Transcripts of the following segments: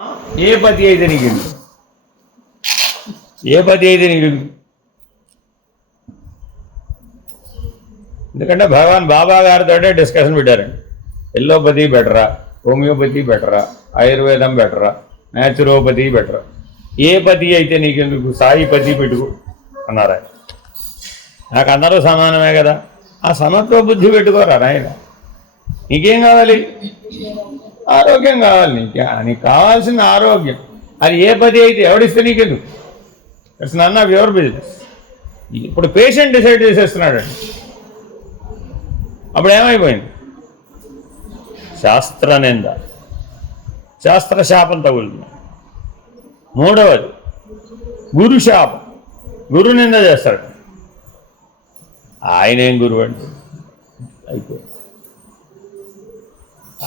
ఏ పతి అయితే నీకు ఏ పతి అయితే నీకు ఎందుకంటే భగవాన్ బాబా గారితో డిస్కషన్ పెట్టారండి. ఎల్లోపతి బెటరా, హోమియోపతి బెటరా, ఆయుర్వేదం బెటరా, న్యాచురోపతి బెటరా, ఏ పతి అయితే నీకెందుకు, సాయి పతి పెట్టుకో అన్నారా. నాకు అందరూ సమానమే కదా, ఆ సమత్వ బుద్ధి పెట్టుకోరా నాయన. నీకేం కావాలి? ఆరోగ్యం కావాలి. నీకు కావాల్సిన ఆరోగ్యం. అది ఏ పది అయితే ఎవడిస్తే నీకెందుకు? It's none of your business. ఇప్పుడు పేషెంట్ డిసైడ్ చేసేస్తున్నాడండి. అప్పుడు ఏమైపోయింది? శాస్త్రనింద, శాస్త్రశాపం తగులుతుంది. మూడవది గురు శాపం, గురు నింద చేస్తాడు. ఆయనేం గురువు అంటే అయిపోయింది.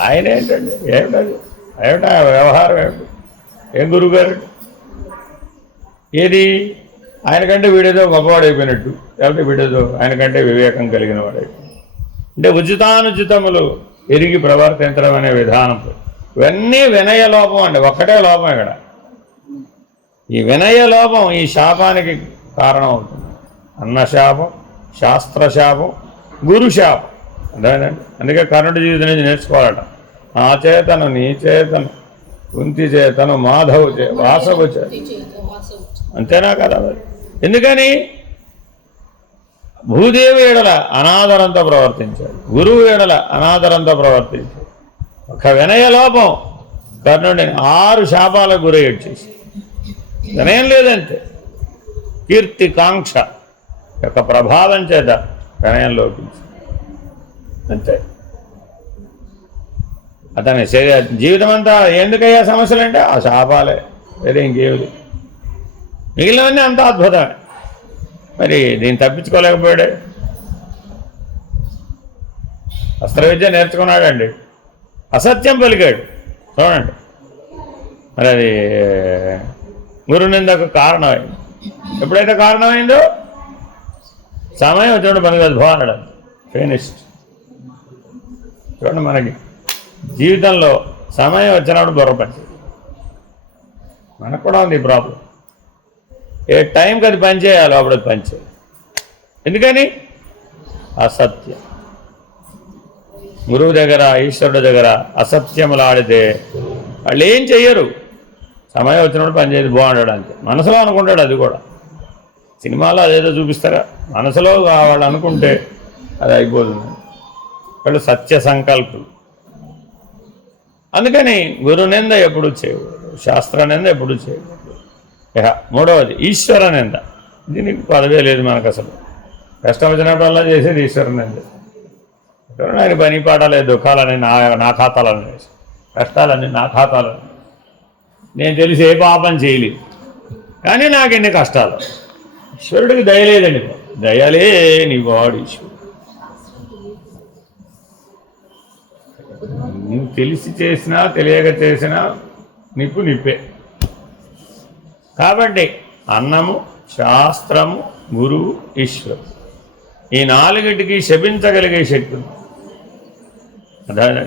ఆయన ఏంటండి? ఏమిటది? ఏమిటా వ్యవహారం? ఏమిటి? ఏం గురువుగారు? ఏది ఆయనకంటే వీడేదో గొప్పవాడైపోయినట్టు, లేకపోతే వీడేదో ఆయనకంటే వివేకం కలిగిన వాడైపోయి, అంటే ఉచితానుచితములు ఎరిగి ప్రవర్తించడం అనే విధానంతో. ఇవన్నీ వినయ లోపం అండి. ఒక్కటే లోపం ఇక్కడ. ఈ వినయ లోపం ఈ శాపానికి కారణం అవుతుంది. అన్నశాపం, శాస్త్రశాపం, గురుశాపం. అదేనండి. అందుకే కర్ణుడి జీవితం నుంచి నేర్చుకోవాలట. నా చేతను, నీ చేతను, కుంతి చేతను, మాధవు చే, వాసవు చే. అంతేనా కదా? ఎందుకని? భూదేవి ఎడల అనాదరంతో ప్రవర్తించాడు, గురువు ఎడల అనాదరంతో ప్రవర్తించాడు. ఒక వినయ లోపం కర్ణుడిని 6 శాపాలకు గురయ్యేట్ చేసి, వినయం లేదంతే. కీర్తి కాంక్ష యొక్క ప్రభావం చేత వినయం లోపించి అంతే. అతని జీవితం అంతా ఎందుకయ్యా సమస్యలంటే ఆ శాపాలే, వేరే ఇంకేమి. మిగిలినవన్నీ అంత అద్భుతమే. మరి దీన్ని తప్పించుకోలేకపోయాడే. అస్త్ర విద్య నేర్చుకున్నాడండి, అసత్యం పలికాడు. చూడండి, మరి అది గురునిందకు కారణమైంది. ఎప్పుడైతే కారణమైందో సమయం వచ్చినప్పుడు పని కాదు బాగున్నాడు, ఫినిష్డ్. చూడండి, మనకి జీవితంలో సమయం వచ్చినప్పుడు బుర్రపంచి. మనకు కూడా ఉంది ప్రాబ్లం. ఏ టైంకి అది పనిచేయాలో అప్పుడు అది పనిచేయాలి. ఎందుకని? అసత్యం. గురువు దగ్గర, ఈశ్వరుడు దగ్గర అసత్యములు ఆడితే వాళ్ళు ఏం చెయ్యరు. సమయం వచ్చినప్పుడు పనిచేయదు, బాగుంటాడు అంతే. మనసులో అనుకుంటాడు. అది కూడా సినిమాలో అదేదో చూపిస్తారా, మనసులో వాళ్ళు అనుకుంటే అది అయిపోతుంది. వాళ్ళు సత్య సంకల్పులు. అందుకని గురునింద ఎప్పుడు చేయకూడదు, శాస్త్రనింద ఎప్పుడు చేయకూడదు. మూడవది ఈశ్వర నింద. దీనికి పదవే లేదు మనకు అసలు. కష్టం వచ్చినప్పుడల్లా చేసేది ఈశ్వర నింద. ఆయన పని పాటలే, దుఃఖాలని నా ఖాతాలను వేసి, కష్టాలన్నీ నా ఖాతాలను. నేను తెలిసి ఏ పాపం చేయలేదు, కానీ నాకు ఎన్ని కష్టాలు. ఈశ్వరుడికి దయలేదండి. దయలే నీ వాడు ఈశ్వరుడు. నువ్వు తెలిసి చేసినా తెలియక చేసినా నిప్పు నిప్పే. కాబట్టి అన్నము, శాస్త్రము, గురువు, ఈశ్వరు, ఈ 4టికి శపించగలిగే శక్తి ఉంది. అదే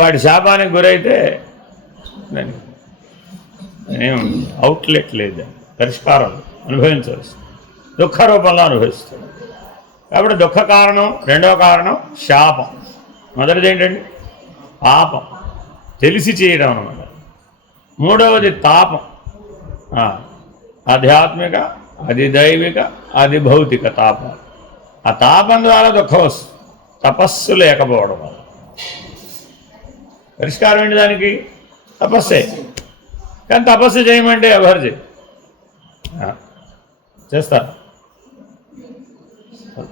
వాటి శాపానికి గురైతే నేనేం అవుట్లెట్ లేదు, పరిష్కారం అనుభవించవచ్చు, దుఃఖ రూపంలో అనుభవిస్తాడు. కాబట్టి దుఃఖ కారణం. రెండవ కారణం శాపం. మొదటిది ఏంటండి? పాపం, తెలిసి చేయడం అన్నమాట. మూడవది తాపం, ఆధ్యాత్మిక, అది దైవిక, అది భౌతిక తాపం. ఆ తాపం ద్వారా దుఃఖం వస్తుంది, తపస్సు లేకపోవడం వల్ల. పరిష్కారం ఏంటి దానికి? తపస్సే. కానీ తపస్సు చేయమంటే ఎవరు చేస్తారు?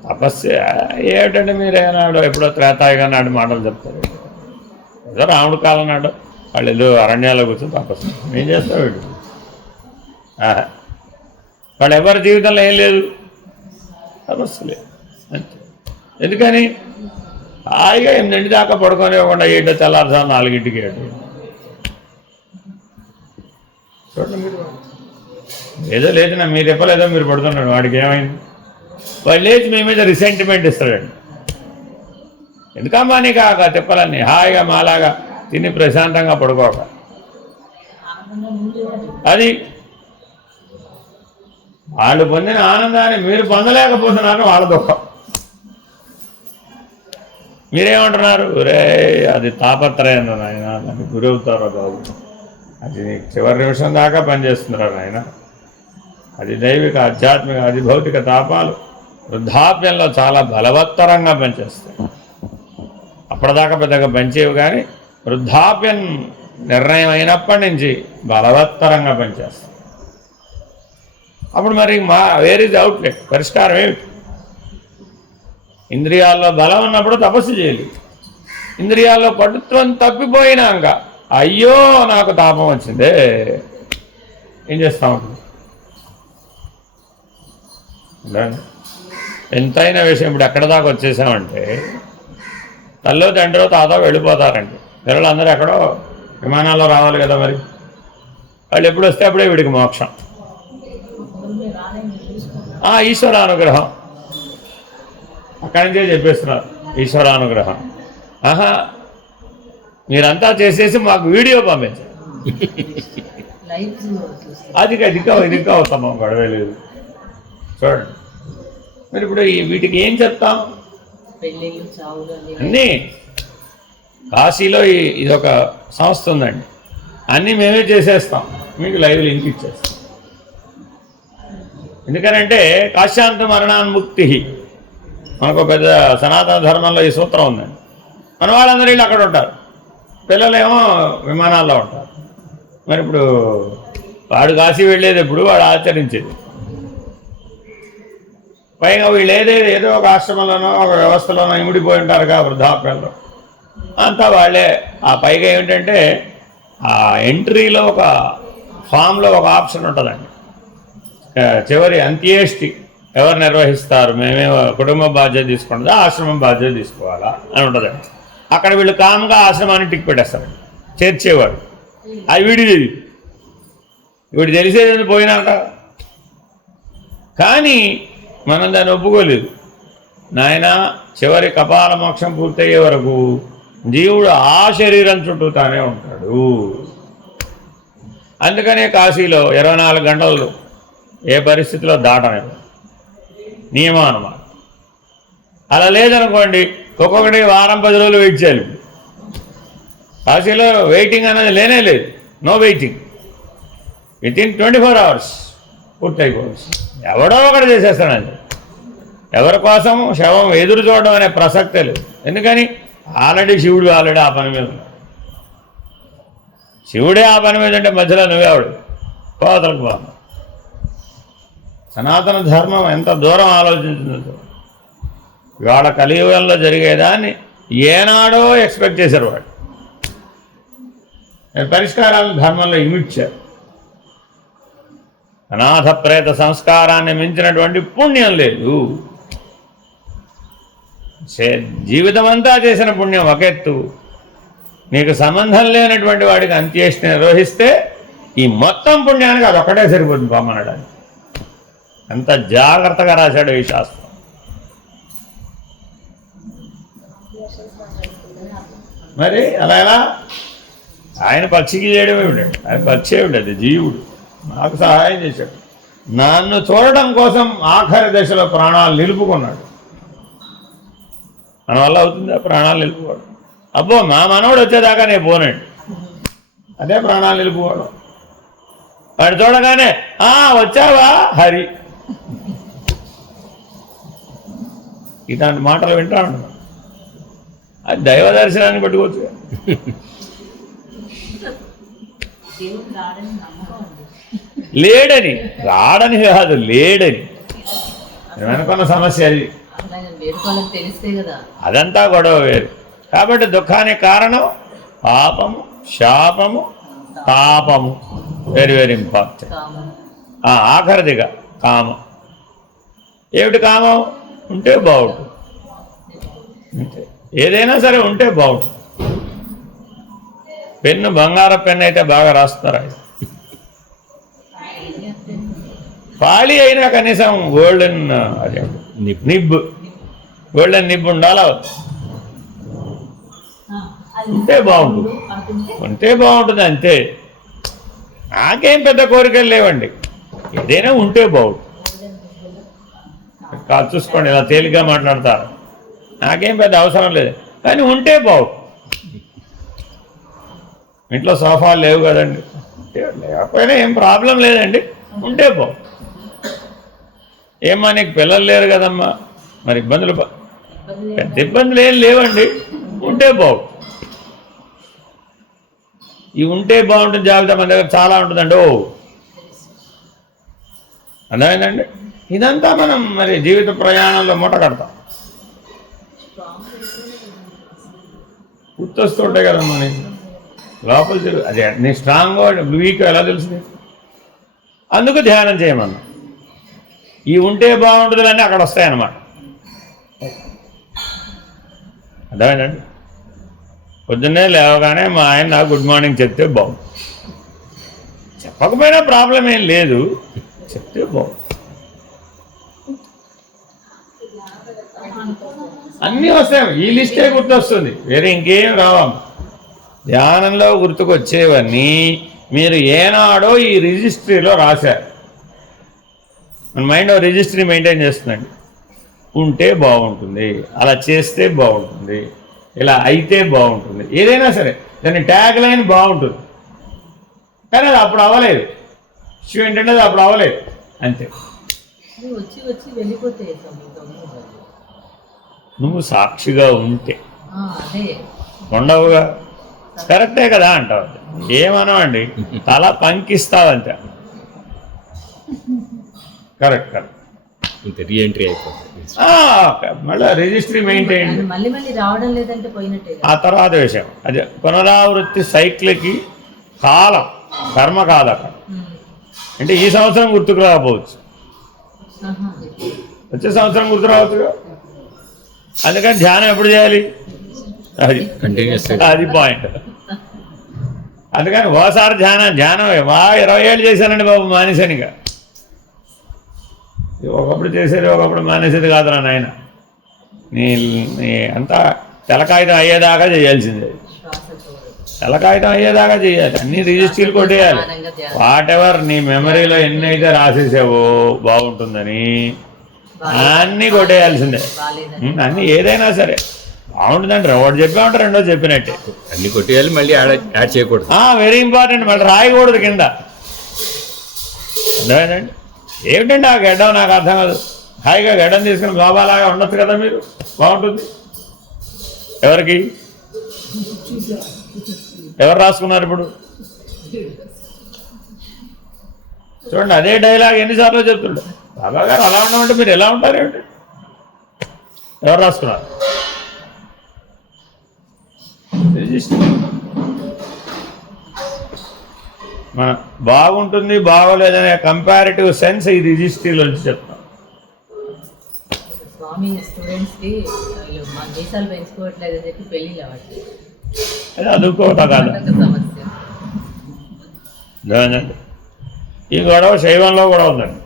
తపస్సు ఏమిటంటే మీరు ఏనాడు ఎప్పుడో త్రేతాయుగా నాడు మాటలు చెప్తారు. ఏదో రాముడు కాలం నాడు వాళ్ళు ఏదో అరణ్యాల్లో కూర్చొని తపస్సు. ఏం చేస్తావు వీడు? వాళ్ళు ఎవరి జీవితంలో ఏం లేదు, తపస్సు లేదు అంతే. ఎందుకని? హాయిగా 8 దాకా పడుకొని ఇవ్వకుండా 7 తెల్లారుసార్లు 4ంటికి 7. చూడండి, మీరు ఏదో లేదన్నా మీరు చెప్పలేదో మీరు పడుతున్నాడు, వాడికి ఏమైంది? వాడు లేచి మీ మీద రిసెంటిమెంట్ ఇస్తాడండి. ఎందుకమ్మా నీకు ఆ తిప్పలన్నీ? హాయిగా మాలాగా తిని ప్రశాంతంగా పడుకోక అది వాళ్ళు పొందిన ఆనందాన్ని మీరు పొందలేకపోతున్నారు, వాళ్ళ దుఃఖం. మీరేమంటున్నారు? రే అది తాపత్రయం నాయన, దానికి గురవుతారో బాబు, అది చివరి నిమిషం దాకా పనిచేస్తున్నారు ఆయన. అది దైవిక, ఆధ్యాత్మిక, అది భౌతిక తాపాలు వృద్ధాప్యంలో చాలా బలవత్తరంగా పనిచేస్తాయి. అప్పటిదాకా పెద్దగా పనిచేయవు, కానీ వృద్ధాప్యం నిర్ణయం అయినప్పటి నుంచి బలవత్తరంగా పనిచేస్తాయి. అప్పుడు మరి వేర్ ఈజ్ అవుట్లెట్, పరిష్కారం ఏమిటి? ఇంద్రియాల్లో బలం ఉన్నప్పుడు తపస్సు చేయాలి. ఇంద్రియాల్లో పటుత్వం తప్పిపోయినాక అయ్యో నాకు తాపం వచ్చిందే, ఏం చేస్తాం? ఎంతైనా విషయం ఇప్పుడు ఎక్కడ దాకా వచ్చేసామంటే, తల్లో తండ్రో తాతో వెళ్ళిపోతారండి. పిల్లలందరూ ఎక్కడో విమానాల్లో రావాలి కదా, మరి వాళ్ళు ఎప్పుడు వస్తే అప్పుడే వీడికి మోక్షం. ఈశ్వరానుగ్రహం అక్కడి నుంచే చెప్పేస్తున్నారు, ఈశ్వరానుగ్రహం. ఆహా, మీరంతా చేసేసి మాకు వీడియో పంపించారు, అది ఇది అవుతామా గొడవ లేదు. చూడండి మరి ఇప్పుడు వీటికి ఏం చెప్తాం? అన్నీ కాశీలో ఇదొక సంస్థ ఉందండి, అన్నీ మేమే చేసేస్తాం, మీకు లైవ్ లింక్ ఇచ్చేస్తాం. ఎందుకనంటే కాశ్యాంత మరణాన్ముక్తి, మనకు పెద్ద సనాతన ధర్మంలో ఈ సూత్రం ఉందండి. మన వాళ్ళందరూ వీళ్ళు అక్కడ ఉంటారు, పిల్లలేమో విమానాల్లో ఉంటారు. మరి ఇప్పుడు వాడు కాశీ వెళ్ళేది ఎప్పుడు, వాడు ఆచరించేది. పైగా వీళ్ళు ఏదో ఒక ఆశ్రమంలోనో ఒక వ్యవస్థలోనో ఇమిడిపోయి ఉంటారుగా వృద్ధాప్యంలో, అంతా వాళ్ళే. ఆ పైగా ఏమిటంటే ఆ ఎంట్రీలో ఒక ఫామ్లో ఒక ఆప్షన్ ఉంటుందండి, చివరి అంత్యేష్టి ఎవరు నిర్వహిస్తారు, మేమే కుటుంబ బాధ్యత తీసుకుంటుందా ఆశ్రమం బాధ్యత తీసుకోవాలా అని ఉంటుందండి. అక్కడ వీళ్ళు కామ్గా ఆశ్రమాన్ని టిక్ పెట్టేస్తారండి, చేర్చేవాడు. అది వీడు తెలిసేది పోయినాక. కానీ మనం దాన్ని ఒప్పుకోలేదు. నాయన చివరి కపాల మోక్షం పూర్తయ్యే వరకు జీవుడు ఆ శరీరం చుట్టూతానే ఉంటాడు. అందుకనే కాశీలో 24 గంటలు ఏ పరిస్థితిలో దాటలేదు నియమం అన్నమాట. అలా లేదనుకోండి, ఒక్కొక్కటి వారం 10 రోజులు వెయిట్ చేయాలి. కాశీలో వెయిటింగ్ అనేది లేనే లేదు, నో వెయిటింగ్. Within 24 hours పూర్తయిపోవచ్చు. ఎవడో ఒకటి చేసేస్తానండి. ఎవరి కోసం శవం ఎదురు చూడడం అనే ప్రసక్తే లేదు. ఎందుకని ఆల్రెడీ శివుడు ఆ పని మీద ఉన్నాడు. శివుడే ఆ పని మీద అంటే మధ్యలో నువ్వేవాడు కోతలకు పోతాం. సనాతన ధర్మం ఎంత దూరం ఆలోచించిందో, ఇవాళ కలియుగంలో జరిగేదాన్ని ఏనాడో ఎక్స్పెక్ట్ చేశారు వాడు. పరిష్కారాలను ధర్మంలో ఇమిడ్చారు. అనాథ ప్రేత సంస్కారాన్ని మించినటువంటి పుణ్యం లేదు. జీవితం అంతా చేసిన పుణ్యం ఒక ఎత్తు, నీకు సంబంధం లేనటువంటి వాడికి అంత్యేష్టి నిర్వహిస్తే ఈ మొత్తం పుణ్యానికి అదొక్కటే సరిపోతుంది పొమ్మనడానికి. ఎంత జాగ్రత్తగా రాశాడు ఈ శాస్త్రం. మరి అలా ఎలా? ఆయన పక్షికి చేయడం ఏమిటండి, ఆయన పక్షి ఏమిటది, జీవుడు నాకు సహాయం చేశాడు. నన్ను చూడడం కోసం ఆఖరి దశలో ప్రాణాలు నిలుపుకున్నాడు. మన వల్ల అవుతుంది ఆ ప్రాణాలు నిలుపుకోవడం? అబ్బో మా మనవడు వచ్చేదాకా నేను పోనండి, అదే ప్రాణాలు నిలుపుకోవడం. వాడు చూడగానే వచ్చావా హరి, ఇలాంటి మాటలు వింటా ఉంటున్నాం. అది దైవ దర్శనాన్ని పట్టుకోవచ్చు. లేడని, రాడని కాదు, లేడని అనుకున్న సమస్య అది. అదంతా గొడవ వేరు. కాబట్టి దుఃఖానికి కారణం పాపము, శాపము, తాపము. Very very important. ఆఖరిదిగా కామం. ఏమిటి కామం? ఉంటే బాగుంటుంది, ఏదైనా సరే ఉంటే బాగుంటుంది. పెన్ను బంగార పెన్ను అయితే బాగా రాస్తారు. ఖాళీ అయినా కనీసం గోల్డెన్ అదే నిబ్, గోల్డెన్ నిబ్ ఉండాలా, ఉంటే బాగుంటుంది, ఉంటే బాగుంటుంది అంతే. నాకేం పెద్ద కోరికలు లేవండి, ఏదైనా ఉంటే బాగుంది. కాదు చూసుకోండి, ఇలా తేలిగ్గా మాట్లాడతారు. నాకేం పెద్ద అవసరం లేదు, కానీ ఉంటే బాగుంది. ఇంట్లో సోఫాలు లేవు కదండి, లేకపోయినా ఏం ప్రాబ్లం లేదండి, ఉంటే బాగుంది. ఏమ్మా నీకు పిల్లలు లేరు కదమ్మా, మరి పెద్ద ఇబ్బందులు ఏం లేవండి, ఉంటే బాగుంది. ఈ ఉంటే బాగుంటుంది జాబితా మన దగ్గర చాలా ఉంటుందండి. అర్థమైందండి? ఇదంతా మనం మరి జీవిత ప్రయాణంలో మూట కడతాం. గుర్తొస్తుంటాయి కదమ్మా నీకు లోపల తిరుగు, అదే నీ స్ట్రాంగ్ వీక్ ఎలా తెలుసు? అందుకు ధ్యానం చేయమన్నా. ఈ ఉంటే బాగుంటుందని అక్కడ వస్తాయన్నమాట. అర్థమైందండి? పొద్దున్నే లేవగానే మా ఆయన నాకు గుడ్ మార్నింగ్ చెప్తే బాగుంది, చెప్పకపోయినా ప్రాబ్లం ఏం లేదు, చెప్తే బాగుంది. అన్నీ వస్తాయి, ఈ లిస్టే గుర్తొస్తుంది, వేరే ఇంకేం రావాలి. ధ్యానంలో గుర్తుకొచ్చేవన్నీ మీరు ఏనాడో ఈ రిజిస్ట్రీలో రాశారు. మన మైండ్ రిజిస్ట్రీ మెయింటైన్ చేస్తుందండి. ఉంటే బాగుంటుంది, అలా చేస్తే బాగుంటుంది, ఇలా అయితే బాగుంటుంది, ఏదైనా సరే దాని ట్యాగ్ లైన్ బాగుంటుంది. కానీ అది అప్పుడు అవ్వలేదు. ఇష్యూ ఏంటంటే అది అప్పుడు అవ్వలేదు, అంతే. నువ్వు సాక్షిగా ఉంటే ఉండవుగా, కరెక్టే కదా అంటావు. ఏమనవండి, తల పంకిస్తావంతే. Correct correct. రీఎంట్రీ అయిపోతుంది, మళ్ళీ రిజిస్ట్రీ మెయింటైన్. ఆ తర్వాత విషయం అదే పునరావృత్తి సైకిల్కి కాలం కర్మ కాదు అక్కడ. అంటే ఈ సంవత్సరం గుర్తుకు రాకపోవచ్చు, వచ్చే సంవత్సరం గుర్తు రావచ్చుగా. అందుకని ధ్యానం ఎప్పుడు చేయాలి, అది పాయింట్. అందుకని ఓసారి ధ్యానం 20 ఏళ్ళు చేశానండి బాబు, మానేశానిగా. ఒకప్పుడు చేసేది ఒకప్పుడు మానేసేది కాదురా నాయన. నీ అంతా తెలకాయితం అయ్యేదాకా చేయాల్సిందే, తెలకాయితం అయ్యేదాకా చేయాలి. అన్ని రిజిస్ట్రీలు కొట్టేయాలి. వాట్ ఎవర్ నీ మెమరీలో ఎన్ని అయితే రాసేసావో బాగుంటుందని అన్నీ కొట్టేయాల్సిందే. అన్నీ ఏదైనా సరే బాగుంటుందండి, ఒకటి చెప్పామంటే రెండో చెప్పినట్టే. అన్ని కొట్టేయాలి, మళ్ళీ యాడ్ చేయకూడదు. వెరీ ఇంపార్టెంట్, మళ్ళీ రాయకూడదు కింద. అర్థమైందండి? ఏమిటండి ఆ గడ్డం నాకు అర్థం కాదు. హాయిగా గడ్డం తీసుకుని బాబాలాగా ఉండొచ్చు కదా మీరు, బాగుంటుంది. ఎవరికి ఎవరు రాసుకున్నారు ఇప్పుడు? చూడండి, అదే డైలాగ్ ఎన్నిసార్లు చెప్తుండే. బాబా గారు అలా ఉండమంటే మీరు ఎలా ఉంటారు ఏమిటి? ఎవరు రాసుకున్నారు? మన బాగుంటుంది బాగోలేదనే కంపారిటివ్ సెన్స్ ఈ రిజిస్ట్రీలోంచి చెప్తాం. అది అదుకోవటం కాదు. ఈ గొడవ శైవంలో కూడా ఉందండి.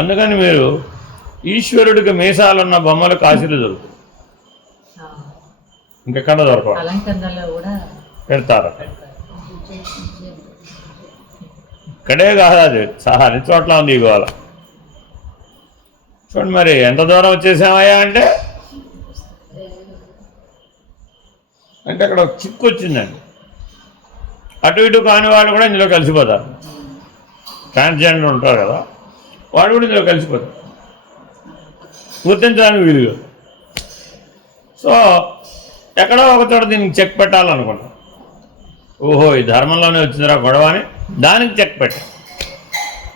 అందుకని మీరు ఈశ్వరుడికి మీసాలున్న బొమ్మలు కాశీలు దొరుకుతాయి, ఇంకెక్కడ దొరకవు, పెడతారు. ఇక్కడే కాదు, అది సహా అన్ని చోట్ల ఉంది ఈ గోల. చూడండి మరి ఎంత దూరం వచ్చేసామయ్యా అంటే అక్కడ ఒక చిక్కు వచ్చిందండి. అటు ఇటు కాని వాళ్ళు కూడా ఇందులో కలిసిపోతారు. ట్రాన్స్జెండర్ ఉంటారు కదా, వాడు కూడా ఇందులో కలిసిపోతారు, గుర్తించడానికి వీలుగా. సో ఎక్కడో ఒక చోట దీనికి చెక్ పెట్టాలనుకున్నాం. ఓహో ఈ ధర్మంలోనే వచ్చిందిరా గొడవ అని దానికి చెక్ పెట్టాం,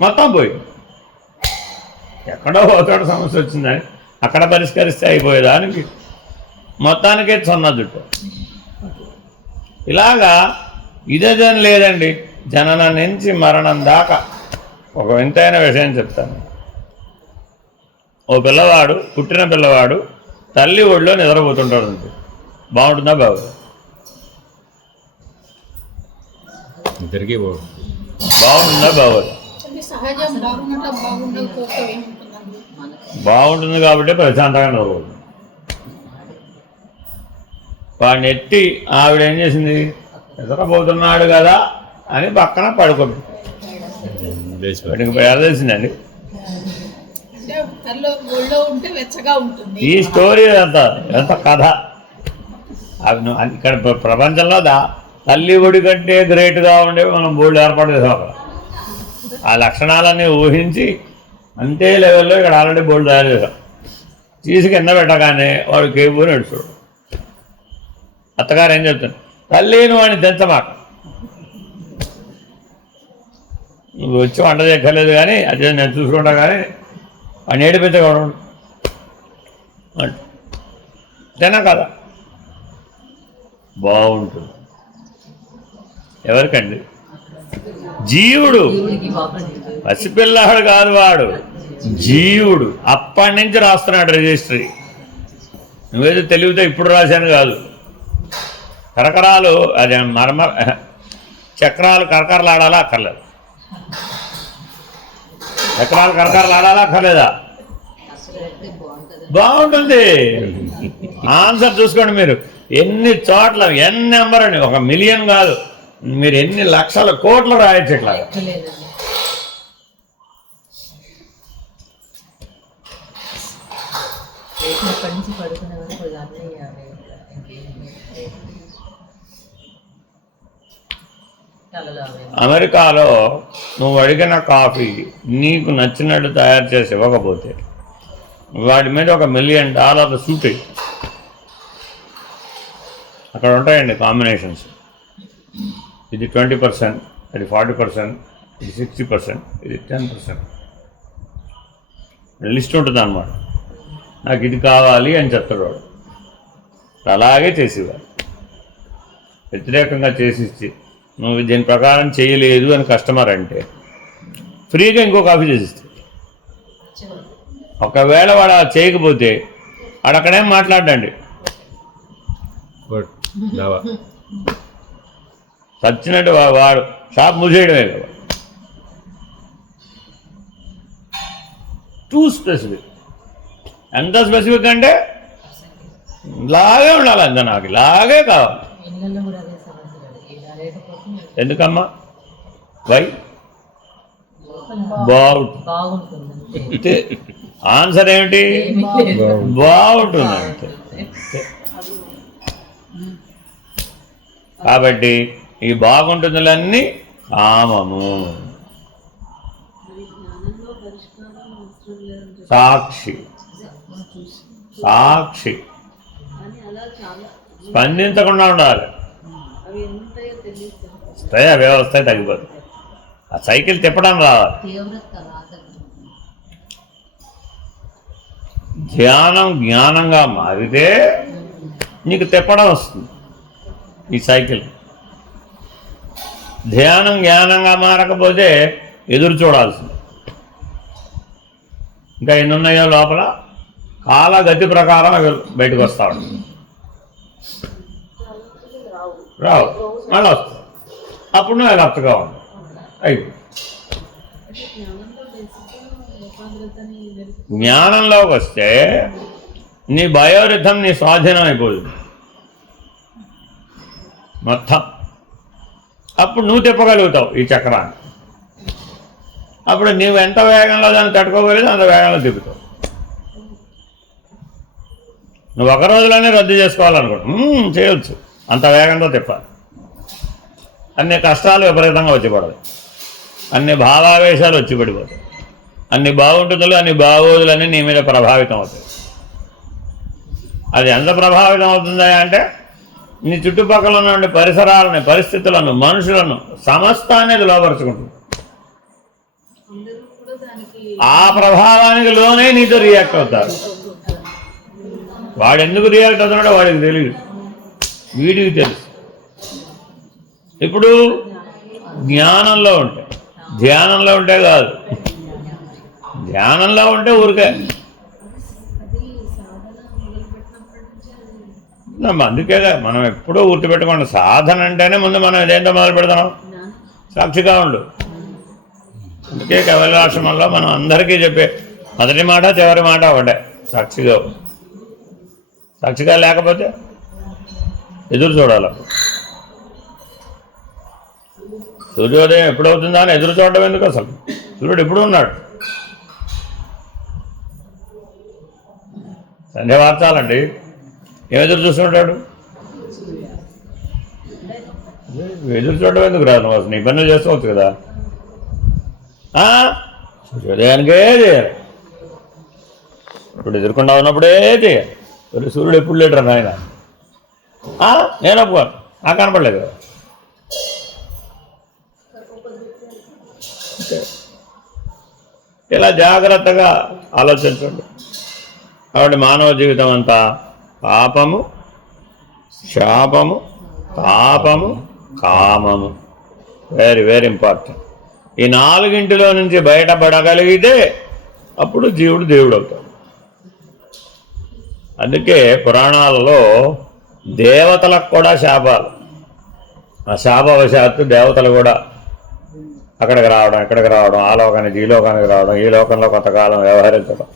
మొత్తం పోయి. ఎక్కడో ఒక చోట సమస్య వచ్చిందని అక్కడ పరిష్కరిస్తే అయిపోయేదానికి మొత్తానికే సొన్న జుట్టు. ఇలాగా ఇదేదని లేదండి, జననం నుంచి మరణం దాకా ఒక వింతైన విషయం చెప్తాను. ఓ పిల్లవాడు, పుట్టిన పిల్లవాడు తల్లి ఒళ్ళో నిద్రపోతుంటాడు. బాగుంటుందా? బాగుంది. ఇద్దరికి బాగుంటుందా? బాగోదు. బాగుంటుంది కాబట్టి ప్రశాంతంగా నిద్రపోతుంది. వాడిని ఎట్టి ఆవిడ ఏం చేసింది, నిద్రపోతున్నాడు కదా అని పక్కన పడుకోబెట్టి వాటికి తెలిసిందండి. అంటే కల్లో ఒళ్ళో ఉంటే వెచ్చగా ఉంటుంది. ఈ స్టోరీ ఎంత కథ ఇక్కడ ప్రపంచంలో తల్లి ఒడి కంటే గ్రేట్గా ఉండేవి మనం బోర్డు ఏర్పాటు చేసాం అక్కడ. ఆ లక్షణాలన్నీ ఊహించి అంతే లెవెల్లో ఇక్కడ ఆల్రెడీ బోర్డు తయారు చేసాం. తీసి కింద పెట్టగానే వాడు కేబుని నడుచుడు. అత్తగారు ఏం చెప్తాను, తల్లిని వాడిని తెంచమాక, నువ్వు వచ్చి వంట చేయక్కర్లేదు కానీ అదే నేను చూసుకుంటా కానీ వాడిని ఏడిపించకూడదు అంతేనా కదా. బాగుంటుంది. ఎవరికండి? జీవుడు, పసిపిల్లాడు కాదు వాడు, జీవుడు. అప్పటి నుంచి రాస్తున్నాడు రిజిస్ట్రీ. నువ్వేదో తెలివితే ఇప్పుడు రాశాను కాదు. కరకరాలు అదే చక్రాలు కరకరలాడాలా అక్కర్లేదు, చక్రాలు కరకరలాడాలా అక్కర్లేదా? బాగుంటుంది. ఆన్సర్ చూసుకోండి మీరు. ఎన్ని చోట్ల ఎన్ని నెంబర్ అండి, 1 మిలియన్ కాదు, మీరు ఎన్ని లక్షల కోట్లు రాయొచ్చు ఇట్లా. అమెరికాలో నువ్వు అడిగిన కాఫీ నీకు నచ్చినట్టు తయారు చేసి ఇవ్వకపోతే వాడి మీద $1 మిలియన్ సూట్ అయ్యి అక్కడ ఉంటాయండి కాంబినేషన్స్. ఇది 20%, అది 40%, ఇది 60%, ఇది 10%. లిస్ట్ ఉంటుంది అన్నమాట. నాకు ఇది కావాలి అని చెప్తాడు వాడు. అలాగే చేసేవాడు. వ్యతిరేకంగా చేసిచ్చి నువ్వు దీని ప్రకారం చేయలేదు అని కస్టమర్ అంటే ఫ్రీగా ఇంకో కాఫీ చేసిస్తాడు. ఒకవేళ వాడు చేయకపోతే వాడు అక్కడేం మాట్లాడండి, చచ్చినట్టు వాడు షాప్ మూసేయడమే కదా. Two specific. ఎంత స్పెసిఫిక్ అంటే ఇలాగే ఉండాలి, అంత నాకు ఇలాగే కావాలి. ఎందుకమ్మా? వై? బాగుంటుంది. ఆన్సర్ ఏమిటి? బాగుంటుంది అంటే. కాబట్టి ఈ బాగుంటుందులన్నీ కామము. సాక్షి సాక్షి స్పందించకుండా ఉండాలి. వస్తాయి, అవే వస్తాయి, తగ్గిపోతాయి. ఆ సైకిల్ తిప్పడం రావాలి. ధ్యానం జ్ఞానంగా మారితే నీకు తిప్పడం వస్తుంది ఈ సైకిల్. ధ్యానం జ్ఞానంగా మారకపోతే ఎదురు చూడాల్సింది. ఇంకా ఎన్ని ఉన్నాయో లోపల కాలగతి ప్రకారం అవి బయటకు వస్తాడు. రావు, మళ్ళీ వస్తాయి. అప్పుడు నువ్వు అలర్ట్గా ఉంది. అయిపోయి జ్ఞానంలోకి వస్తే నీ బయోరిథం నీ స్వాధీనం అయిపోతుంది మొత్తం. అప్పుడు నువ్వు తిప్పగలుగుతావు ఈ చక్రాన్ని. అప్పుడు నువ్వు ఎంత వేగంలో దాన్ని తట్టుకోగలిగితే అంత వేగంలో తిప్పుతావు. నువ్వు ఒక రోజులోనే రద్దు చేసుకోవాలనుకుంటా చేయొచ్చు, అంత వేగంతో తిప్పాలి. అన్ని కష్టాలు విపరీతంగా వచ్చి పడదు, అన్ని భావావేశాలు వచ్చి పడిపోతాయి, అన్ని బాగుంటుందో అన్ని బాగోదులన్నీ నీ మీద ప్రభావితం అవుతాయి. అది ఎంత ప్రభావితం అవుతుందా అంటే నీ చుట్టుపక్కల ఉన్న పరిసరాలని, పరిస్థితులను, మనుషులను సమస్తాన్ని లోపరుచుకుంటుంది. ఆ ప్రభావానికి లోనే నీతో రియాక్ట్ అవుతారు. వాడు ఎందుకు రియాక్ట్ అవుతున్నాడో వాడికి తెలియదు, వీడికి తెలుసు. ఇప్పుడు జ్ఞానంలో ఉంటే, ధ్యానంలో ఉంటే కాదు, ధ్యానంలో ఉంటే ఊరికే. అందుకే మనం ఎప్పుడూ గుర్తుపెట్టుకోండి, సాధన అంటేనే ముందు మనం ఇదేంటో మొదలు పెడతాం, సాక్షిగా ఉండు. అందుకే కైవల్యాశ్రమంలో మనం అందరికీ చెప్పే మొదటి మాట చివరి మాట ఒకటే, సాక్షిగా. సాక్షిగా లేకపోతే ఎదురు చూడాలి. సూర్యోదయం ఎప్పుడవుతుందా అని ఎదురు చూడడం ఎందుకు? అసలు సూర్యుడు ఎప్పుడు ఉన్నాడు. సంధ్య వార్చాలండి, ఏం ఎదురు చూస్తుంటాడు? ఎదురు చూడడం ఎందుకు రాదు? నువ్వు అసలు నీ పనులు చేసుకోవచ్చు కదా. సూర్యోదయానికే చేయాలి, ఇప్పుడు ఎదుర్కొండా ఉన్నప్పుడే చేయాలి. సూర్యుడు ఎప్పుడు లేడు రా నాయన, నేను ఒప్పుకోను, నాకు కనపడలేదు కదా. ఇలా జాగ్రత్తగా ఆలోచించండి. కాబట్టి మానవ జీవితం అంతా పాపము, శాపము, తాపము, కామము, వెరీ వెరీ ఇంపార్టెంట్. ఈ నాలుగింటిలో నుంచి బయటపడగలిగితే అప్పుడు జీవుడు దేవుడు అవుతాడు. అందుకే పురాణాలలో దేవతలకు కూడా శాపాలు. ఆ శాపవశాత్తు దేవతలు కూడా అక్కడికి రావడం, ఇక్కడికి రావడం, ఆ లోకానికి ఈ లోకానికి రావడం, ఈ లోకంలో కొంతకాలం వ్యవహరించడం,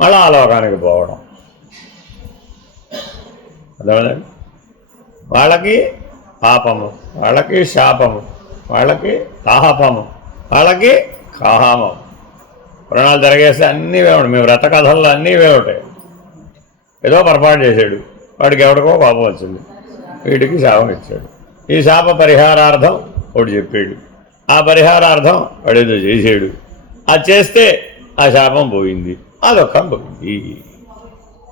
మళ్ళీ ఆ లోకానికి పోవడం. అర్థమైందండి? వాళ్ళకి పాపము, వాళ్ళకి శాపము, వాళ్ళకి తాపము, వాళ్ళకి కామము. పురాణాలు తిరగేస్తే అన్నీ వేవడం. మేము వ్రత కథల్లో అన్నీ వేవటాయి. ఏదో పొరపాటు చేశాడు, వాడికి ఎవరికో పాపం వచ్చింది, వీడికి శాపం ఇచ్చాడు. ఈ శాప పరిహారార్థం ఒకటి చెప్పాడు, ఆ పరిహారార్థం వాడేదో చేసాడు, అది చేస్తే ఆ శాపం పోయింది, ఆ దుఃఖం పోయింది.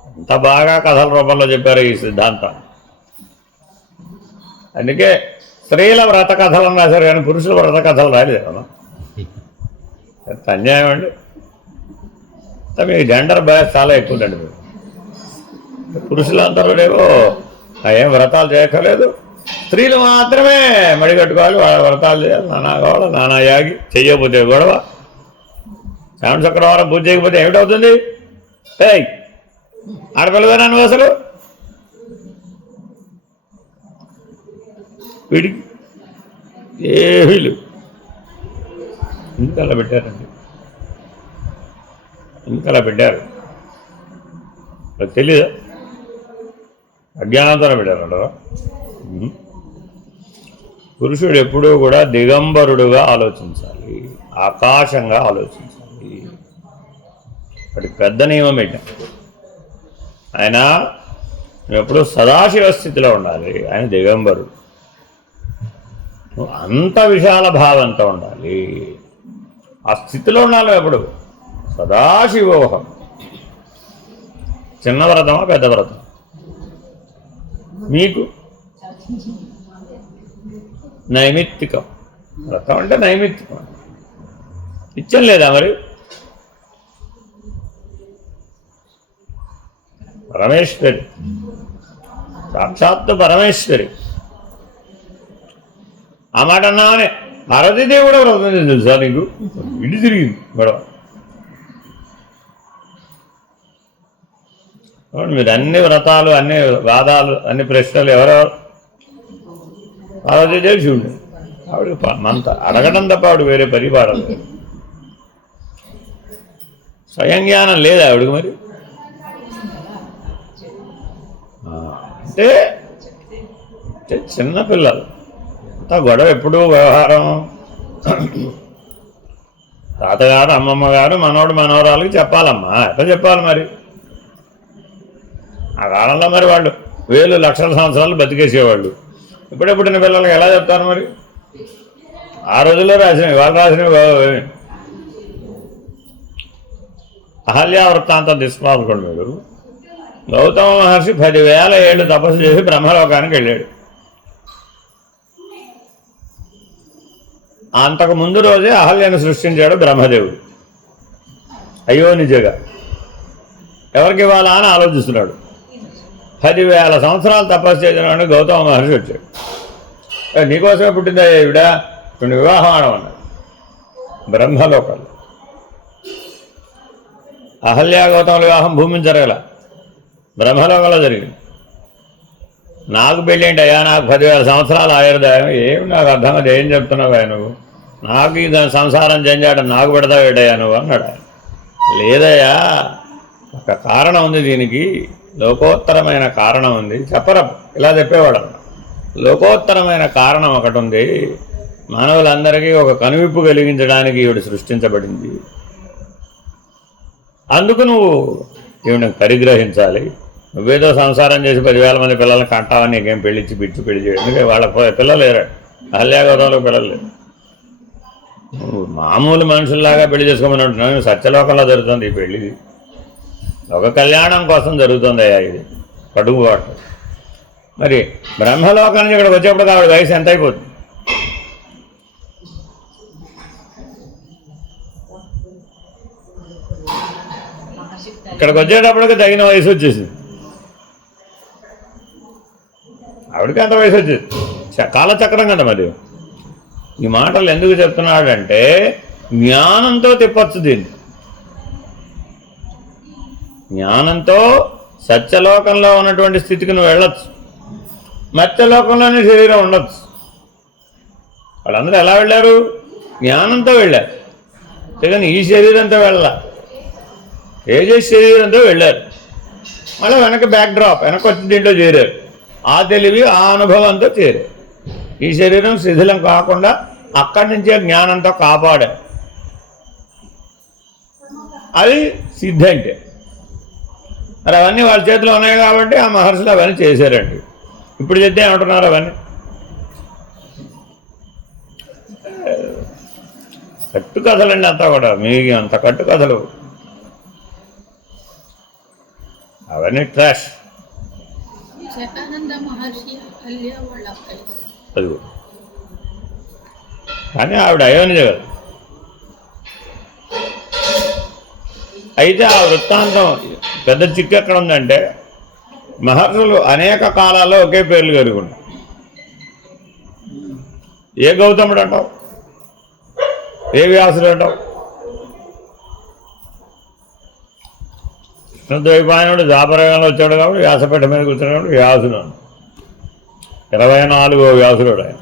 అంత బాగా కథల రూపంలో చెప్పారు ఈ సిద్ధాంతం. అందుకే స్త్రీల వ్రత కథలను రాశారు కానీ పురుషుల వ్రత కథలు రాలేదు కదా. ఎంత అన్యాయం అండి. మీకు జెండర్ బయాస్ చాలా ఎక్కువండి. మీరు పురుషులందరూనేమో ఏం వ్రతాలు చేయక్కర్లేదు, స్త్రీలు మాత్రమే మడిగట్టుకోవాలి, వాళ్ళ వ్రతాలు చేయాలి, నానా కావాలి, నానా యాగి, చెయ్యకపోతే గొడవ. శ్రావణ శుక్రవారం పూజ చేయకపోతే ఏమిటవుతుంది? ఏయ్ ఆడపిల్లవేనా నువ్వు అసలు? వీడికి ఏమీ లేవు. ఎందుకు అలా పెట్టారండి? ఎందుకు అలా పెట్టారు? అది తెలీదా? అజ్ఞానంతో పెట్టారంటారా? పురుషుడు ఎప్పుడూ కూడా దిగంబరుడుగా ఆలోచించాలి, ఆకాశంగా ఆలోచించాలి. వాటి పెద్ద నియమం పెట్టాం. ఆయన ఎప్పుడూ సదాశివ స్థితిలో ఉండాలి. ఆయన దిగంబరుడు. అంత విశాల భావంతో ఉండాలి, ఆ స్థితిలో ఉండాలి. ఎప్పుడు సదాశివోహం. చిన్న వ్రతమా పెద్ద వ్రతం? మీకు నైమిత్తికం. వ్రతం అంటే నైమిత్తికం. నిత్యం లేదా మరి? పరమేశ్వరి, సాక్షాత్తు పరమేశ్వరి. ఆ మాట అన్నానే పార్వతీదేవి కూడా వ్రతం తెలుసా నీకు? ఇటు తిరిగింది గొడవ. మీరు అన్ని వ్రతాలు, అన్ని వాదాలు, అన్ని ప్రశ్నలు ఎవరెవరు? పార్వతీదేవి చూడండి. ఆవిడ మంత అడగడం తప్ప ఆవిడ వేరే పరిపాడదు. స్వయం జ్ఞానం లేదా ఆవిడకి మరి? అంటే చిన్నపిల్లలు అంతా గొడవ. ఎప్పుడూ వ్యవహారం తాతగారు, అమ్మమ్మ గారు మనోడు మనవరాలకి చెప్పాలమ్మా. ఎట్లా చెప్పాలి మరి? ఆ కాలంలో మరి వాళ్ళు వేలు లక్షల సంవత్సరాలు బతికేసేవాళ్ళు. ఇప్పుడెప్పుడిన పిల్లలకి ఎలా చెప్తారు మరి? ఆ రోజుల్లో రాసినవి, వాళ్ళు రాసినవి. అహల్యా వృత్తాంతం తీసుకోవాలనుకోండి మీరు. గౌతమ మహర్షి 10,000 ఏళ్ళు తపస్సు చేసి బ్రహ్మలోకానికి వెళ్ళాడు. అంతకు ముందు రోజే అహల్యను సృష్టించాడు బ్రహ్మదేవుడు. అయ్యో నిజంగా ఎవరికి ఇవ్వాలా అని ఆలోచిస్తున్నాడు. 10,000 సంవత్సరాలు తపస్సు చేసిన గౌతమ మహర్షి వచ్చాడు. నీకోసమే పుట్టిందా ఈవిడ, ఇప్పుడు వివాహం ఆడమన్నాడు. బ్రహ్మలోకంలో అహల్యా గౌతముల వివాహం భూమిని జరగల, బ్రహ్మలోకంలో జరిగింది. నాకు పెళ్ళి ఏంటి అయ్యా, నాకు 10,000 సంవత్సరాలు ఆయుర్దాయం. ఏమి నాకు అర్థం కాదు, ఏం చెప్తున్నావు అయ్యా నువ్వు? నాకు ఈ సంసారం జంజాట నాకు పెడతావు ఏంటయ్యా నువ్వు అన్నాడు ఆయన. లేదయ్యా, ఒక కారణం ఉంది దీనికి, లోకోత్తరమైన కారణం ఉంది. చెప్పరా ఇలా చెప్పేవాడు అన్న. లోకోత్తరమైన కారణం ఒకటి ఉంది. మానవులందరికీ ఒక కనువిప్పు కలిగించడానికి ఈవిడ సృష్టించబడింది. అందుకు నువ్వు ఈవిడని పరిగ్రహించాలి. నువ్వేదో సంసారం చేసి 10,000 మంది పిల్లల్ని కంటావని నీకేం పెళ్ళిచ్చి పిచ్చి పెళ్లి చేయడం. ఎందుకంటే వాళ్ళ పిల్లలు లేరు, అహల్యాగౌరవంలో పిల్లలు లేరు. నువ్వు మామూలు మనుషుల్లాగా పెళ్లి చేసుకోమని ఉంటున్నావు. సత్యలోకంలో జరుగుతుంది ఈ పెళ్ళి. ఒక కళ్యాణం కోసం జరుగుతుంది అయ్యా ఇది పడుగుబాటు. మరి బ్రహ్మలోకం నుంచి ఇక్కడికి వచ్చేప్పుడు ఆవిడ వయసు ఎంత అయిపోతుంది? ఇక్కడికి వచ్చేటప్పటికి తగిన వయసు వచ్చేసింది. ఆవిడకి అంత వయసు వచ్చేది. కాలచక్రం కదా మరి. ఈ మాటలు ఎందుకు చెప్తున్నాడంటే జ్ఞానంతో తిప్పచ్చు దీన్ని. జ్ఞానంతో సత్యలోకంలో ఉన్నటువంటి స్థితికి నువ్వు వెళ్ళొచ్చు, మత్స్యలోకంలోనే శరీరం ఉండొచ్చు. వాళ్ళందరూ ఎలా వెళ్ళారు? జ్ఞానంతో వెళ్ళారు. కానీ ఈ శరీరంతో వెళ్ళాల, తేజస్ శరీరంతో వెళ్ళారు. మళ్ళీ వెనక బ్యాక్ డ్రాప్, వెనక వచ్చి దీంట్లో చేరారు. ఆ తెలివి ఆ అనుభవంతో చేరారు. ఈ శరీరం శిథిలం కాకుండా అక్కడి నుంచే జ్ఞానంతో కాపాడారు. అది సిద్ధి అంటే. మరి అవన్నీ వాళ్ళ చేతిలో ఉన్నాయి కాబట్టి ఆ మహర్షులు అవన్నీ చేశారండి. ఇప్పుడు చెప్తే ఏమంటున్నారు? అవన్నీ కట్టుకథలండి అంతా కూడా. మీకు అంత కట్టుకథలు అవన్నీ ట్రాష్. శతానంద మహర్షి అల్లి వాళ్ళ అబ్బాయి. అది కానీ ఆవిడ అయోనిజ కదా. అయితే ఆ వృత్తాంతం పెద్ద చిక్కు ఎక్కడ ఉందంటే మహర్షులు అనేక కాలాల్లో ఒకే పేర్లు కలుగుంటారు. ఏ గౌతముడు అంటావు, ఏ వ్యాసుడు అంటావు? కృష్ణద్వైపాయనుడు ద్వాపరయుగంలో వచ్చాడు కాబట్టి వ్యాసపీఠ మీద కూర్చున్నాడు కాబట్టి వ్యాసుడు. 24వ వ్యాసుడు ఆయన.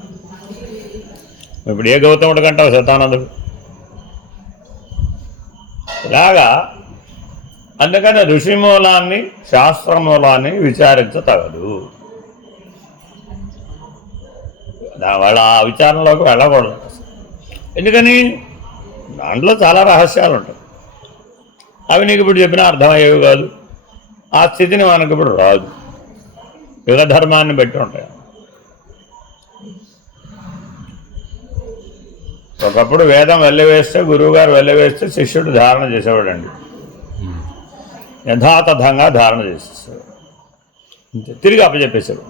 ఇప్పుడు ఏ గౌతముడు కంటావు? శతానందుడు. ఇలాగా అందుకని ఋషిమూలాన్ని శాస్త్రమూలాన్ని విచారించతగదు. వాళ్ళ ఆ విచారణలోకి వెళ్ళకూడదు. ఎందుకని దాంట్లో చాలా రహస్యాలు ఉంటాయి. అవి నీకు ఇప్పుడు చెప్పినా అర్థమయ్యేవి కాదు. ఆ స్థితిని మనకి ఇప్పుడు రాదు. యుగ ధర్మాన్ని బట్టి ఉంటాయి. ఒకప్పుడు వేదం వెళ్ళవేస్తే, గురువుగారు వెళ్ళవేస్తే శిష్యుడు ధారణ చేసేవాడండి. యథాతథంగా ధారణ చేసేసాడు. తిరిగి అప్పచెప్పేశాడు.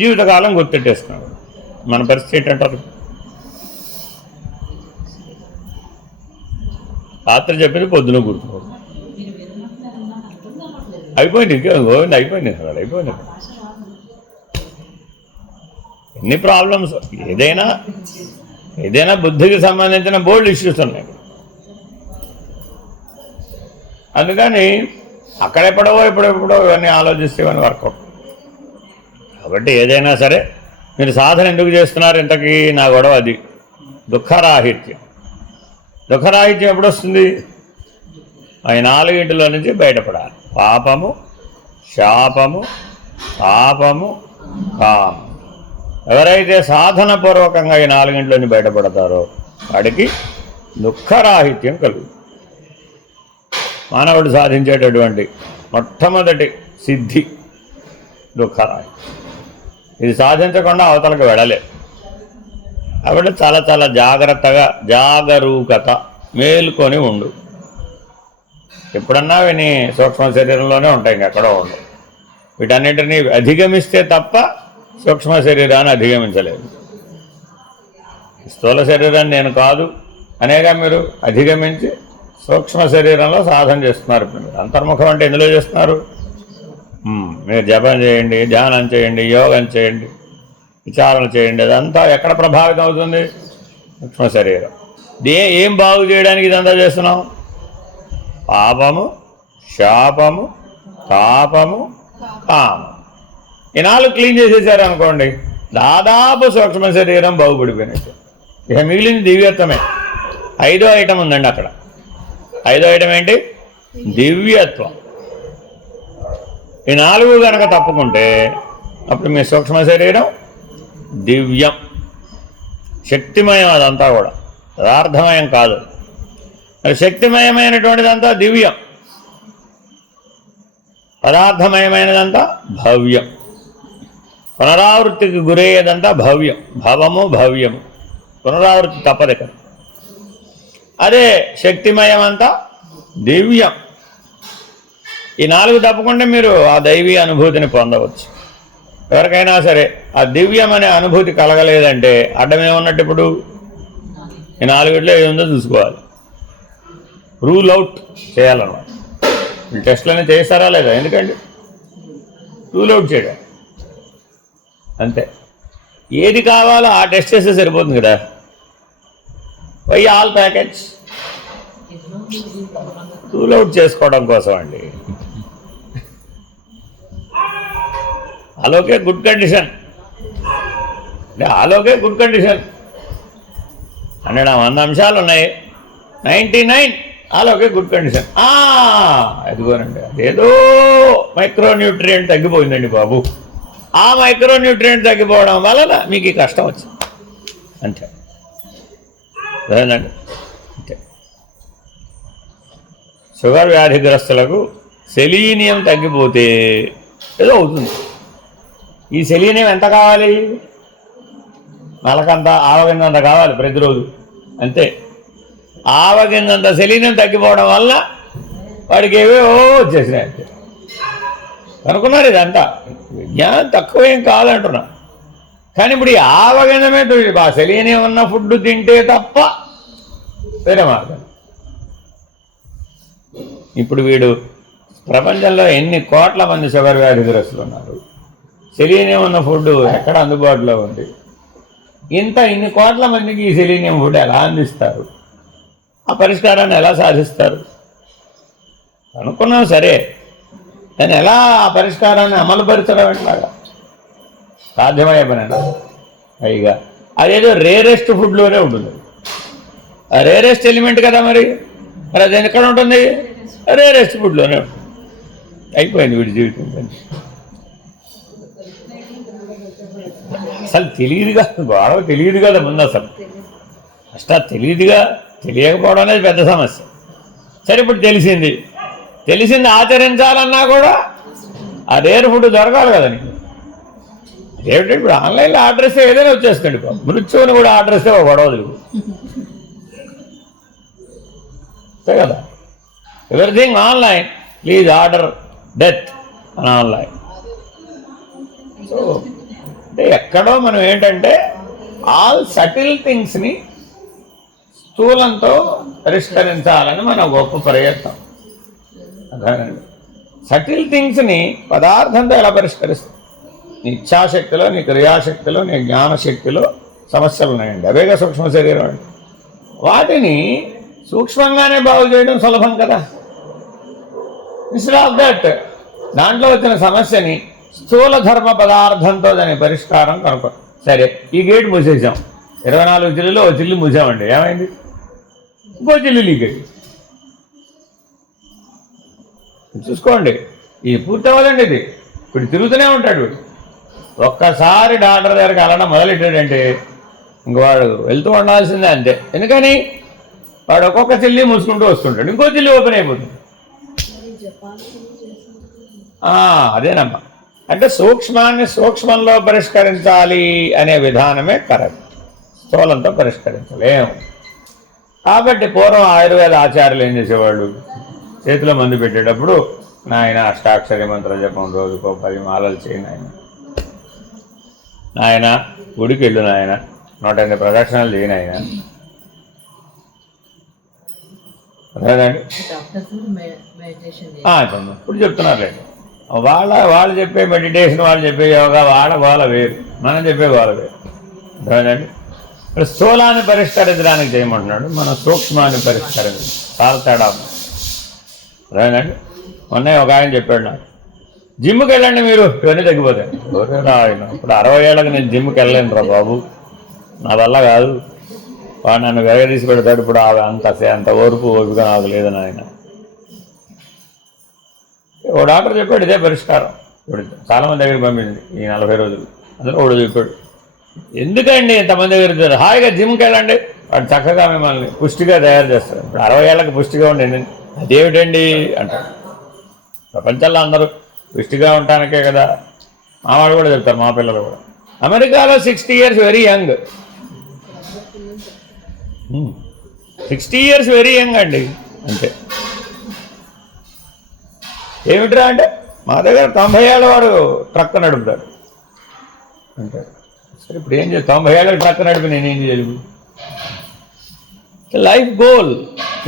జీవితకాలం గుర్తెట్టేస్తున్నాడు. మన పరిస్థితి ఏంటంటారు? రాత్రి చెప్పింది పొద్దున గుర్తుకోడు. అయిపోయింది, గోవింద అయిపోయింది, అసలు అయిపోయింది. ఎన్ని ప్రాబ్లమ్స్. ఏదైనా బుద్ధికి సంబంధించిన బోల్డ్ ఇష్యూస్ ఉన్నాయి. అందుకని అక్కడెప్పుడో ఎప్పుడెప్పుడో ఇవన్నీ ఆలోచిస్తే ఇవన్నీ వర్కౌట్. కాబట్టి ఏదైనా సరే మీరు సాధన ఎందుకు చేస్తున్నారు? ఇంతకీ నా గొడవ అది. దుఃఖరాహిత్యం. దుఃఖరాహిత్యం ఎప్పుడు వస్తుంది? అవి 4 నుంచి బయటపడాలి. పాపము, శాపము, తాపము, కామం. ఎవరైతే సాధనపూర్వకంగా ఈ 4 నుంచి బయటపడతారో వాడికి దుఃఖరాహిత్యం కలుగుతుంది. మానవుడు సాధించేటటువంటి మొట్టమొదటి సిద్ధి దుఃఖరాహిత్యం. ఇది సాధించకుండా అవతలకు వెళ్ళలే. కాబట్టి చాలా చాలా జాగ్రత్తగా, జాగరూకత, మేలుకొని ఉండు. ఎప్పుడన్నా విని సూక్ష్మ శరీరంలోనే ఉంటాయి, ఇంకెక్కడో ఉండవు. వీటన్నిటినీ అధిగమిస్తే తప్ప సూక్ష్మ శరీరాన్ని అధిగమించలేదు. స్థూల శరీరాన్ని నేను కాదు అనేగా మీరు అధిగమించి సూక్ష్మ శరీరంలో సాధన చేస్తున్నారు. ఇప్పుడు అంతర్ముఖం అంటే ఎందులో చేస్తున్నారు? మీరు జపం చేయండి, ధ్యానం చేయండి, యోగం చేయండి, విచారణ చేయండి. అదంతా ఎక్కడ ప్రభావితం అవుతుంది? సూక్ష్మ శరీరం. ఏం బాగు చేయడానికి ఇదంతా చేస్తున్నాం? పాపము, శాపము, తాపము, కామం. ఈ 4 క్లీన్ చేసేసారు అనుకోండి, దాదాపు సూక్ష్మ శరీరం బాగుపడిపోయినట్టు. ఇక మిగిలింది దివ్యత్వమే. 5వ ఐటమ్ ఉందండి అక్కడ. 5వ ఐటమ్ ఏంటి? దివ్యత్వం. ఈ 4 కనుక తప్పుకుంటే అప్పుడు మీ సూక్ష్మ శరీరం దివ్యం. శక్తిమయం అదంతా కూడా, పదార్థమయం కాదు. మరి శక్తిమయమైనటువంటిదంతా దివ్యం, పదార్థమయమైనదంతా భవ్యం, పునరావృత్తికి గురయ్యేదంతా భవ్యం. భవము భవ్యము, పునరావృత్తి తప్పదు ఇక్కడ. అదే శక్తిమయం అంతా దివ్యం. ఈ 4 తప్పకుండా మీరు ఆ దైవీ అనుభూతిని పొందవచ్చు. ఎవరికైనా సరే ఆ దివ్యం అనే అనుభూతి కలగలేదంటే అడ్డమేమున్నట్టు? ఇప్పుడు ఈ 4 ఏముందో చూసుకోవాలి, రూల్ అవుట్ చేయాలన్నమాట. మీరు టెస్ట్లన్నీ చేస్తారా లేదా? ఎందుకండి రూల్ అవుట్ చేయడం అంతే. ఏది కావాలో ఆ టెస్ట్ చేస్తే సరిపోతుంది కదా. Why all package rule out చేసుకోవడం కోసం అండి. ఆలోకే గుడ్ కండిషన్ అంటే ఆలోకే గుడ్ కండిషన్. 100 అంశాలు ఉన్నాయి, 99 ఆలోకే గుడ్ కండిషన్. అదిగోనండి, అదేదో మైక్రోన్యూట్రియంట్ తగ్గిపోయిందండి బాబు. ఆ మైక్రోన్యూట్రియంట్ తగ్గిపోవడం వలన మీకు ఈ కష్టం వచ్చింది అంతే. అదేనండి అంతే. షుగర్ వ్యాధిగ్రస్తులకు సెలీనియం తగ్గిపోతే ఏదో అవుతుంది. ఈ సెలీనియం ఎంత కావాలి? నలకంత ఆవగిందంత కావాలి ప్రతిరోజు అంతే. ఆవగిందంత సెలీనియం తగ్గిపోవడం వల్ల వాడికి ఏవేవో వచ్చేసినాయి అంతే. అనుకున్నారు ఇదంతా విజ్ఞానం తక్కువేం కాదంటున్నా. కానీ ఇప్పుడు ఈ ఆవగిందమే ఆ సెలీనియం ఉన్న ఫుడ్ తింటే తప్ప వేరే మార్గం. ఇప్పుడు వీడు ప్రపంచంలో ఎన్ని కోట్ల మంది షుగర్ వ్యాధిగ్రస్తులు ఉన్నారు, సెలీనియం ఉన్న ఫుడ్ ఎక్కడ అందుబాటులో ఉంది? ఇన్ని కోట్ల మందికి ఈ సెలీనియం ఫుడ్ ఎలా అందిస్తారు? ఆ పరిష్కారాన్ని ఎలా సాధిస్తారు? అనుకున్నాం సరే, దాన్ని ఎలా ఆ పరిష్కారాన్ని అమలుపరచడం ఎట్లాగా? సాధ్యమయ్యే పని పైగా అదేదో రేరెస్ట్ ఫుడ్లోనే ఉంటుంది. ఆ రేరెస్ట్ ఎలిమెంట్ కదా మరి అది ఎక్కడ ఉంటుంది? రేరెస్ట్ ఫుడ్లోనే ఉంటుంది. అయిపోయింది వీడి జీవితం. అసలు తెలియదుగా, గొడవ తెలియదు కదా ముందు. అసలు తెలియదుగా, తెలియకపోవడం అనేది పెద్ద సమస్య. సరే ఇప్పుడు తెలిసింది ఆచరించాలన్నా కూడా ఆ రేర్ ఫుడ్ దొరకాలి కదా నీకు. ఏమిటంటే ఇప్పుడు ఆన్లైన్లో ఆర్డర్ ఇస్తే ఏదైనా వచ్చేస్తుంది. మృత్యువుని కూడా ఆర్డర్ ఇస్తే గొడవదు అంతే కదా. Everything online, please order death అని ఆన్లైన్. సో అంటే ఎక్కడో మనం ఏంటంటే ఆల్ సటిల్ థింగ్స్ని స్థూలంతో పరిష్కరించాలని మన గొప్ప ప్రయత్నం. అదేనండి, సటిల్ థింగ్స్ని పదార్థంతో ఎలా పరిష్కరిస్తాం? నీ ఇచ్ఛాశక్తిలో, నీ క్రియాశక్తిలో, నీ జ్ఞానశక్తిలో సమస్యలు ఉన్నాయండి. అవేగా సూక్ష్మ శరీరం అండి. వాటిని సూక్ష్మంగానే బాగు చేయడం సులభం కదా. ఇన్స్టెడ్ ఆఫ్ దట్ దాంట్లో వచ్చిన సమస్యని స్థూల ధర్మ పదార్థంతో దాని పరిష్కారం కనుక్కో. సరే, ఈ గేట్ మూసేసాం, 24 చిల్లులో ఒక చిల్లు మూసామండి, ఏమైంది? ఇంకో చిల్లు లీకేజ్. చూసుకోండి, ఇది పూర్తి అవ్వదండి. ఇది ఇప్పుడు తిరుగుతూనే ఉంటాడు వీడు. ఒక్కసారి డాక్టర్ దగ్గరికి వెళ్ళడం మొదలెట్టాడంటే ఇంక వాడు వెళ్తూ ఉండాల్సిందే అంతే. ఎందుకని వాడు ఒక్కొక్క చిల్లి మూసుకుంటూ వస్తుంటాడు, ఇంకో చిల్లి ఓపెన్ అయిపోతుంది. అదేనమ్మా, అంటే సూక్ష్మాన్ని సూక్ష్మంలో పరిష్కరించాలి అనే విధానమే కరెక్ట్. స్థూలంతో పరిష్కరించలేము. కాబట్టి పూర్వం ఆయుర్వేద ఆచార్యులు ఏం చేసేవాళ్ళు? చేతిలో మందు పెట్టేటప్పుడు, నాయన అష్టాక్షరి మంత్ర జపం రోజుకో 10 మాలలు చేయి నాయన, గుడికి వెళ్ళు నాయన, 108 ప్రదక్షిణాలు చేయి నాయన. అదేనండి ఇప్పుడు చెప్తున్నారులేండి. వాళ్ళు చెప్పే మెడిటేషన్, వాళ్ళు చెప్పే యోగా, వాళ్ళ వేరు, మనం చెప్పే వాళ్ళ వేరు. అదేనండి, ఇప్పుడు స్థూలాన్ని పరిష్కరించడానికి చేయమంటున్నాడు, మనం సూక్ష్మాన్ని పరిష్కరించాలి. చాలా తేడా ఉంది. అదేనండి, మొన్న ఒక ఆయన చెప్పాడు నాకు, జిమ్కి వెళ్ళండి మీరు, ఇవన్నీ తగ్గిపోతాయి. ఇప్పుడు 60 ఏళ్ళకి నేను జిమ్కి వెళ్ళలేను రా బాబు, నా వల్ల కాదు. వాడు నన్ను వెరగదీసి పెడతాడు. ఇప్పుడు అంత ఓపిక నాకు లేదని ఆయన ఓ డాక్టర్ చెప్పాడు, ఇదే పరిష్కారం. ఇప్పుడు చాలామంది దగ్గరికి పంపించింది ఈ 40 రోజులు. అందులో ఒకడు చెప్పాడు, ఎందుకండి ఇంతమంది తిరుగుతారు? హాయిగా జిమ్కి వెళ్ళండి, వాడు చక్కగా మిమ్మల్ని పుష్టిగా తయారు చేస్తారు. ఇప్పుడు 60 ఏళ్ళకి పుష్టిగా ఉండండి, అదేమిటండి అంటారు. ప్రపంచంలో అందరూ పుష్టిగా ఉండటానికే కదా. మా వాడు కూడా చెప్తారు, మా పిల్లలు కూడా. అమెరికాలో 60 years very young. 60 years very young అండి, అంతే. ఏమిట్రా అంటే మా దగ్గర 90 ఏళ్ళ వాడు ట్రక్ నడుపుతాడు అంటే. సరే ఇప్పుడు ఏం చేయాలి? 90 ఏళ్ళకి ట్రక్ నడిపి నేనేం చేయలేదు? Life goal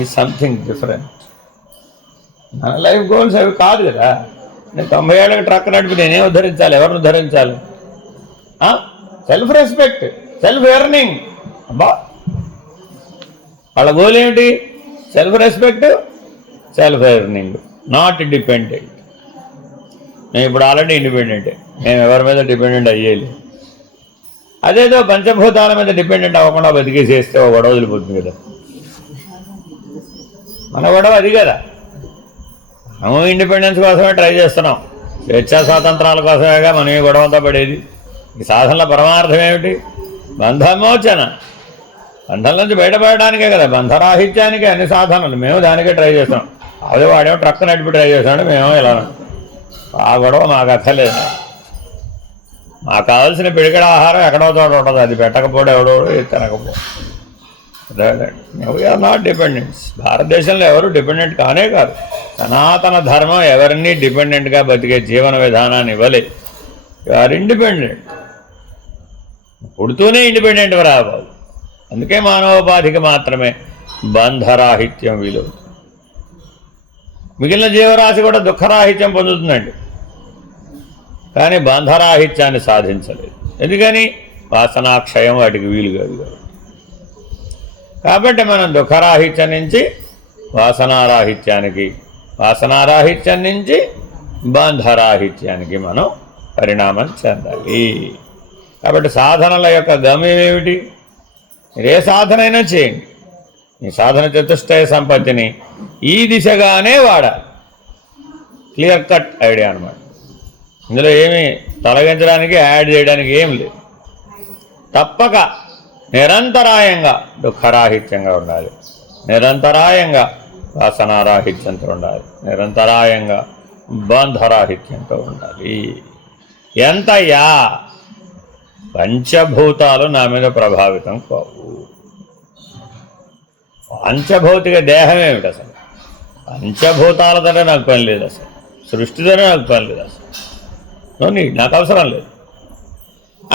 is something different. మన లైఫ్ గోల్స్ అవి కాదు కదా. నేను 90 ఏళ్ళకి ట్రక్ నడిపి నేనేం ఉద్ధరించాలి? ఎవరిని ఉద్ధరించాలి? Self respect, self earning. అబ్బా, వాళ్ళ గోల్ ఏమిటి? Self respect, self earning, not dependent. మేము ఇప్పుడు ఆల్రెడీ ఇండిపెండెంటే, మేము ఎవరి మీద డిపెండెంట్ అయ్యేది. అదేదో పంచభూతాల మీద డిపెండెంట్ అవ్వకుండా బతికేసేస్తే ఒక గొడవ వదిలిపోతుంది కదా. మన గొడవ అది కదా. మనం ఇండిపెండెన్స్ కోసమే ట్రై చేస్తున్నాం, స్వేచ్ఛా స్వాతంత్రాల కోసమేగా మనం ఈ గొడవంతా పడేది. ఈ సాధనల పరమార్థం ఏమిటి? బంధమోచన. బంధం నుంచి బయటపడడానికే కదా, బంధరాహిత్యానికి అన్ని సాధనలు. మేము దానికే ట్రై చేస్తాం. అదే వాడేమో ట్రక్ నడిపి ట్రై చేస్తాడు, మేమో ఇలా. ఆ గొడవ మాకు అక్కర్లేదు. మాకు కావాల్సిన పిడికడ ఆహారం ఎక్కడో చోట ఉంటుంది, అది పెట్టకపోవడం ఎవడో తినకపోవడం. We are not dependents. భారతదేశంలో ఎవరు డిపెండెంట్ కానే కాదు. సనాతన ధర్మం ఎవరిని డిపెండెంట్గా బతికే జీవన విధానాన్ని ఇవ్వలేదు. You are independent. పుడుతూనే ఇండిపెండెంట్ రాబాబు. అందుకే మానవోపాధికి మాత్రమే బంధరాహిత్యం వీలవుతుంది. మిగిలిన జీవరాశి కూడా దుఃఖరాహిత్యం పొందుతుందండి, కానీ బంధరాహిత్యాన్ని సాధించలేదు. ఎందుకని? వాసనాక్షయం వాటికి వీలు కాదు. కాబట్టి మనం దుఃఖరాహిత్యం నుంచి వాసనారాహిత్యానికి, వాసనారాహిత్యం నుంచి బంధరాహిత్యానికి మనం పరిణామం చెందాలి. కాబట్టి సాధనల యొక్క గమ్యం ఏమిటి? మీరు ఏ సాధన అయినా చేయండి, మీ సాధన చతుష్టయ సంపత్తిని ఈ దిశగానే వాడాలి. క్లియర్ కట్ ఐడియా అన్నమాట. ఇందులో ఏమీ తొలగించడానికి, యాడ్ చేయడానికి ఏం లేదు. తప్పక నిరంతరాయంగా దుఃఖరాహిత్యంగా ఉండాలి, నిరంతరాయంగా వాసనారాహిత్యంతో ఉండాలి, నిరంతరాయంగా బంధరాహిత్యంతో ఉండాలి. ఎంతయ్యా? పంచభూతాలు నా మీద ప్రభావితం కావు. పంచభౌతిక దేహం ఏమిటి అసలు? పంచభూతాలతోనే నాకు పని లేదు అసలు, సృష్టితోనే నాకు పని లేదు అసలు. నాకు అవసరం లేదు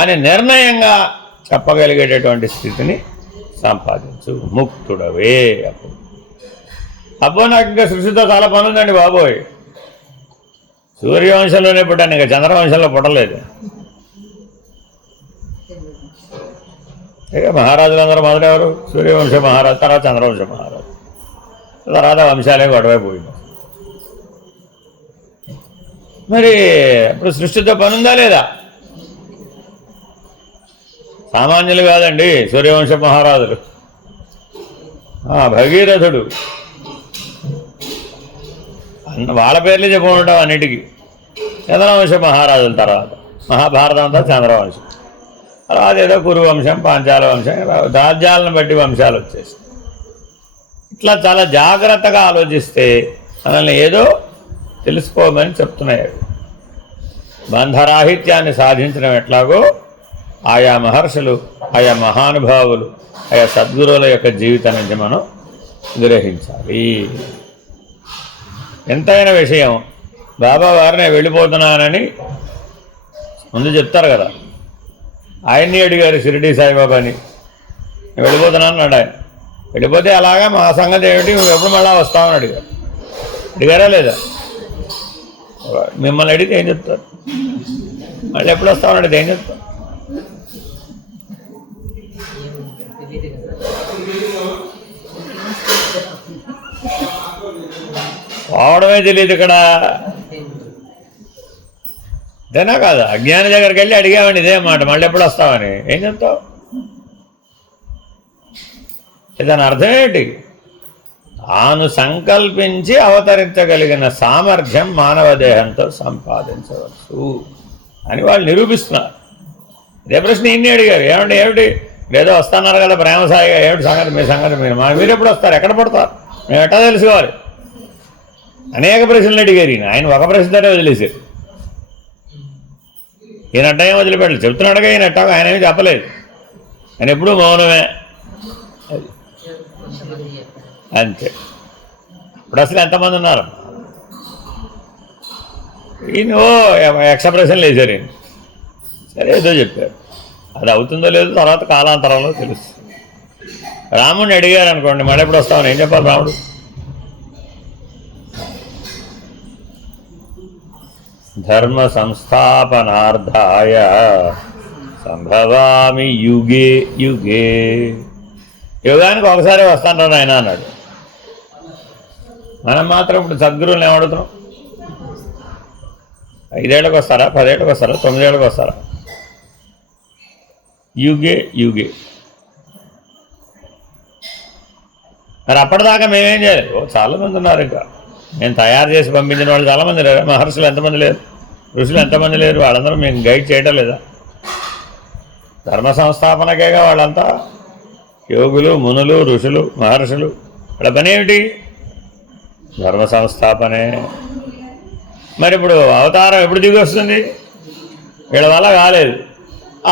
అని నిర్ణయంగా చెప్పగలిగేటటువంటి స్థితిని సంపాదించు. ముక్తుడవే. అప్పుడు నాకు ఇంకా సృష్టితో చాలా పని ఉందండి బాబోయ్. సూర్యవంశంలోనే పుట్టాను, ఇంకా చంద్రవంశంలో పుట్టలేదు. ఇక మహారాజులందరూ మొదలెవరు? సూర్యవంశ మహారాజు, తర్వాత చంద్రవంశ మహారాజు, తర్వాత వంశాలే గొడవైపోయింది. మరి ఇప్పుడు సృష్టితో పని ఉందా లేదా? సామాన్యులు కాదండి సూర్యవంశ మహారాజులు. భగీరథుడు, వాళ్ళ పేర్లే చెప్పుకుంటాం అన్నిటికీ. చంద్రవంశ మహారాజుల తర్వాత మహాభారతం అంతా చంద్రవంశం, తర్వాత ఏదో కురువంశం, పాంచాల వంశం, రాజ్యాలను బట్టి వంశాలు వచ్చేసి. ఇట్లా చాలా జాగ్రత్తగా ఆలోచిస్తే మనల్ని ఏదో తెలుసుకోమని చెప్తున్నాయి. బంధరాహిత్యాన్ని సాధించడం ఎట్లాగో ఆయా మహర్షులు, ఆయా మహానుభావులు, ఆయా సద్గురువుల యొక్క జీవితం నుంచి మనం గ్రహించాలి. ఎంతైన విషయం. బాబా వారిని వెళ్ళిపోతున్నానని ముందు చెప్తారు కదా. ఆయన్ని అడిగారు షిరిడి సాయిబాబాని, నేను వెళ్ళిపోతున్నాను అన్నాడు ఆయన. వెళ్ళిపోతే అలాగా మా సంగతి ఏమిటి, నువ్వు ఎప్పుడు మళ్ళా వస్తామని అడిగారు. అడిగారా లేదా? మిమ్మల్ని అడిగితే ఏం చెప్తారు? మళ్ళీ ఎప్పుడు వస్తామని అడిగితే ఏం చెప్తారు? పోవడమే తెలియదు ఇక్కడ. ఇదేనా కాదు? అజ్ఞాని దగ్గరికి వెళ్ళి అడిగామండి ఇదే మాట, మళ్ళీ ఎప్పుడు వస్తామని. ఏం చెప్తావు? దాని అర్థం ఏంటి? తాను సంకల్పించి అవతరించగలిగిన సామర్థ్యం మానవ దేహంతో సంపాదించవచ్చు అని వాళ్ళు నిరూపిస్తున్నారు. ఇదే ప్రశ్న ఇన్ని అడిగారు. ఏమిటి ఏదో వస్తున్నారు కదా ప్రేమ సాయిగా, ఏమిటి సంగతి మీ సంగతి మీరు ఎప్పుడు వస్తారు, ఎక్కడ పడతారు, మేము ఎట్టా తెలుసుకోవాలి? అనేక ప్రశ్నలు అడిగారు. ఆయన ఒక ప్రశ్నతోనే వదిలేశారు. ఈయన అట్ట ఏం వదిలిపెట్టలేదు, చెప్తున్నాడుగా ఈయన అట్ట, ఆయన ఏమీ చెప్పలేదు. ఆయన ఎప్పుడూ మౌనమే, అంతే. ఇప్పుడు అసలు ఎంతమంది ఉన్నారు? ఈయన యక్ష ప్రశ్నలు వేశారు. ఈయన సరే ఏదో చెప్పారు, అది అవుతుందో లేదో తర్వాత కాలాంతరంలో తెలుస్తుంది. రాముడిని అడిగారు అనుకోండి, మళ్ళీ ఎప్పుడు వస్తామని ఏం చెప్పాలి రాముడు? ధర్మ సంస్థాపనార్థాయ సంభవామి యుగే యుగే. యుగానికి ఒకసారి వస్తాను ఆయన అన్నాడు. మనం మాత్రం ఇప్పుడు సద్గురువుని ఏమడుగుతున్నాం? 5 ఏళ్ళకి వస్తారా, 10 ఏళ్ళకి వస్తారా, 9 ఏళ్ళకి వస్తారా? యుగే యుగే. మరి అప్పటిదాకా మేమేం చేయాలి? చాలామంది ఉన్నారు. ఇంకా మేము తయారు చేసి పంపించిన వాళ్ళు చాలామంది లేరు. మహర్షులు ఎంతమంది లేరు, ఋషులు ఎంతమంది లేరు? వాళ్ళందరూ మేము గైడ్ చేయటం లేదా? ధర్మ సంస్థాపనకేగా వాళ్ళంతా యోగులు, మునులు, ఋషులు, మహర్షులు. వాళ్ళ పని ఏమిటి? ధర్మ సంస్థాపనే. మరి ఇప్పుడు అవతారం ఎప్పుడు దిగి వస్తుంది? వీళ్ళ వల్ల కాలేదు.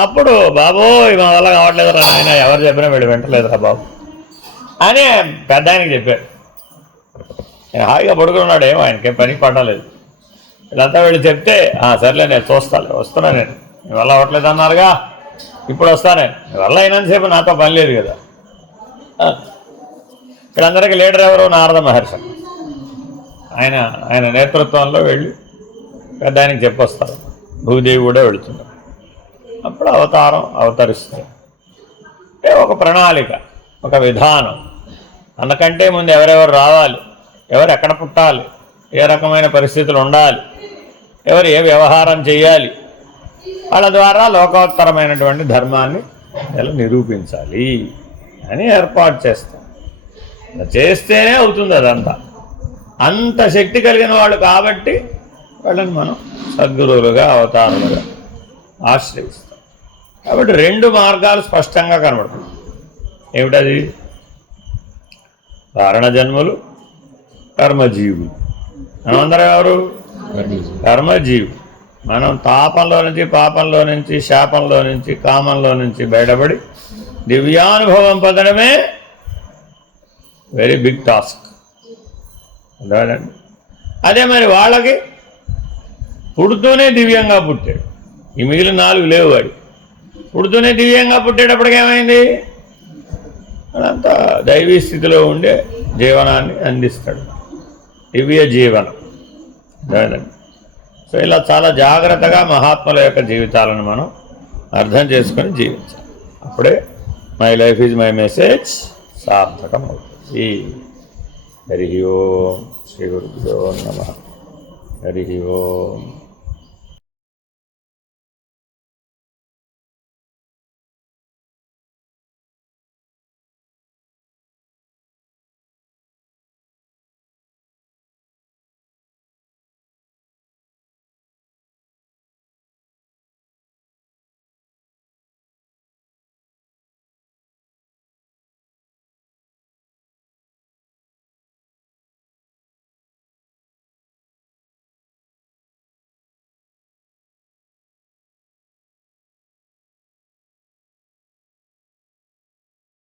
అప్పుడు బాబోయ్ మా వల్ల కావట్లేదు రా ఆయన, ఎవరు చెప్పినా వీళ్ళు వింటలేదురా బాబు అని పెద్ద ఆయనకి చెప్పారు. నేను హాయిగా పడుకున్నాడు, ఏమో ఆయనకేం పని పడలేదు. వీళ్ళంతా వీళ్ళు చెప్తే సర్లే నేను చూస్తాను, వస్తున్నా నేను, మీ వల్ల అవ్వట్లేదు అన్నారుగా, ఇప్పుడు వస్తానే, మీ వల్ల అయినంతసేపు నాతో పని లేదు కదా. వీళ్ళందరికీ లీడర్ ఎవరు? నారద మహర్షి. ఆయన నేతృత్వంలో వెళ్ళి పెద్ద ఆయనకి చెప్పొస్తారు. భూదేవి కూడా వెళుతున్నారు. అప్పుడు అవతారం అవతరిస్తుంది. అంటే ఒక ప్రణాళిక, ఒక విధానం. అందుకంటే ముందు ఎవరెవరు రావాలి, ఎవరు ఎక్కడ పుట్టాలి, ఏ రకమైన పరిస్థితులు ఉండాలి, ఎవరు ఏ వ్యవహారం చేయాలి, వాళ్ళ ద్వారా లోకోత్తరమైనటువంటి ధర్మాన్ని ఎలా నిరూపించాలి అని ఏర్పాటు చేస్తాం. చేస్తేనే అవుతుంది అదంతా. అంత శక్తి కలిగిన వాళ్ళు కాబట్టి వాళ్ళని మనం సద్గురువులుగా, అవతారులుగా ఆశ్రయిస్తాం. కాబట్టి 2 మార్గాలు స్పష్టంగా కనబడుతుంది. ఏమిటది? కారణ జన్మలు, కర్మజీవులు. మనమందరం ఎవరు? కర్మజీవులు. మనం తాపంలో నుంచి, పాపంలో నుంచి, శాపంలో నుంచి, కామంలో నుంచి బయటపడి దివ్యానుభవం పొందడమే వెరీ బిగ్ టాస్క్. అదేనండి. అదే మరి వాళ్ళకి పుడుతూనే దివ్యంగా పుట్టాడు, ఈ మిగిలిన 4 లేవు. వాడు పుడుతూనే దివ్యంగా పుట్టేటప్పటికి ఏమైంది? అదంతా దైవీ స్థితిలో ఉండే జీవనాన్ని అందిస్తాడు, దివ్య జీవనం. అదేనండి. సో ఇలా చాలా జాగ్రత్తగా మహాత్ముల యొక్క జీవితాలను మనం అర్థం చేసుకొని జీవించాలి. అప్పుడే my life is my message సార్థకం అవుతుంది. హరి ఓం శ్రీ గురుభ్యో నమః. హరి ఓం.